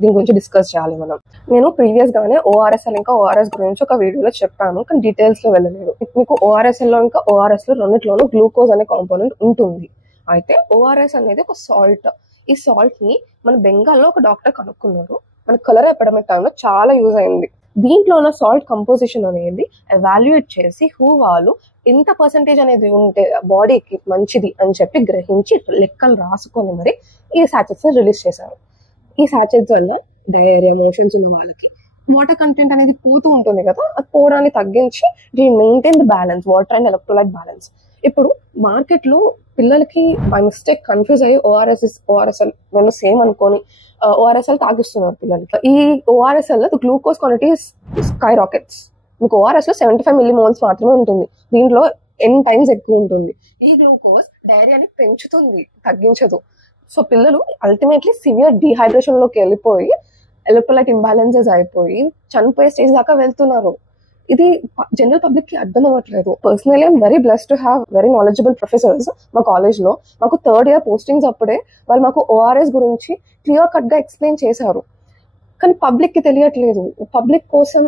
దీని గురించి డిస్కస్ చేయాలి మనం. నేను ప్రీవియస్ గానే ఓఆర్ఎస్ఎల్ ఇంకా ఓఆర్ఎస్ గురించి ఒక వీడియోలో చెప్పాను, కానీ డీటెయిల్స్ లో వెళ్ళలేదు. మీకు ఓఆర్ఎస్ఎల్ లో ఇంకా ఓఆర్ఎస్ లో రెండిట్లోనూ గ్లూకోజ్ అనే కాంపోనెంట్ ఉంటుంది. అయితే ఓఆర్ఎస్ అనేది ఒక సాల్ట్. ఈ సాల్ట్ ని మన బెంగాల్లో ఒక డాక్టర్ కనుక్కున్నారు. మన కలర్ ఎపిడమిక్ టైంలో చాలా యూజ్ అయింది. దీంట్లో ఉన్న సాల్ట్ కంపోజిషన్ అనేది ఎవాల్యుయేట్ చేసి వాళ్ళు ఎంత పర్సెంటేజ్ అనేది ఉంటే బాడీకి మంచిది అని చెప్పి గ్రహించి లెక్కలు రాసుకొని మరి ఈ సాచెట్స్ ని రిలీజ్ చేశారు. ఈ సాచెట్స్ వల్ల డయేరియా, మోషన్స్ ఉన్న వాళ్ళకి వాటర్ కంటెంట్ అనేది పోతూ ఉంటుంది కదా, అది పోవడాన్ని తగ్గించి maintain the balance, water and electrolyte balance. ఇప్పుడు మార్కెట్ లో పిల్లలకి బై మిస్టేక్ కన్ఫ్యూజ్ అయ్యి ఓఆర్ఎస్ఎల్ రెండు సేమ్ అనుకొని ఓఆర్ఎస్ఎల్ తాగిస్తున్నారు పిల్లలకి. ఈ ORSL glucose quantity sky rockets. మీకు ఓఆర్ఎస్ లో 75 మిల్లీమోల్స్ మాత్రమే ఉంటుంది, దీంట్లో n టైమ్స్ ఎక్కువ ఉంటుంది. ఈ గ్లూకోజ్ డైరియాని పెంచుతుంది, తగ్గించదు. సో పిల్లలు అల్టిమేట్లీ సివియర్ డిహైడ్రేషన్ లోకి వెళ్ళిపోయి ఎలక్ట్రోలైట్ ఇంబ్యాలెన్సెస్ అయిపోయి చనిపోయే స్టేజ్ దాకా వెళ్తున్నారు. ఇది జనరల్ పబ్లిక్ కి అర్థం అవ్వట్లేదు. Personally I'm very blessed to have very knowledgeable professors మా కాలేజ్ లో. మాకు 3rd ఇయర్ పోస్టింగ్స్ అప్పుడే వాళ్ళు మాకు ఓఆర్ఎస్ గురించి క్లియర్ కట్ గా ఎక్స్ప్లెయిన్ చేశారు. కానీ పబ్లిక్ కి తెలియట్లేదు. పబ్లిక్ కోసం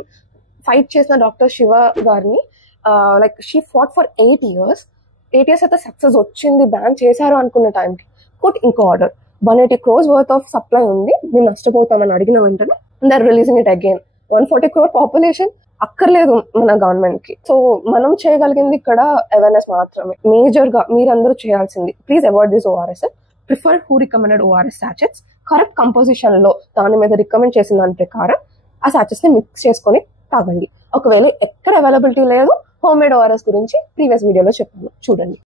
ఫైట్ చేసిన డాక్టర్ శివ గారిని like she fought for 8 years అయితే సక్సెస్ వచ్చింది, బ్యాన్ చేశారు అనుకున్న టైంకి కోర్ట్ ఇంకో order 180 crores worth of supply ఉంది, మేము నష్టపోతామని అడిగిన వెంటనే they are releasing it again. 140 crore population అక్కర్లేదు మన గవర్నమెంట్ కి. సో మనం చేయగలిగింది ఇక్కడ అవేర్నెస్ మాత్రమే. మేజర్ గా మీరందరూ చేయాల్సింది, please avoid this ORS. Prefer who recommended ORS sachets. Correct composition లో దాని మీద రికమెండ్ చేసిన దాని ప్రకారం ఆ సాచెట్స్ ని మిక్స్ చేసుకొని తాగండి. ఒకవేళ ఎక్కడ అవైలబిలిటీ లేదు, హోమ్ మేడ్ ఓఆర్ఎస్ గురించి ప్రీవియస్ వీడియోలో చెప్పాను, చూడండి.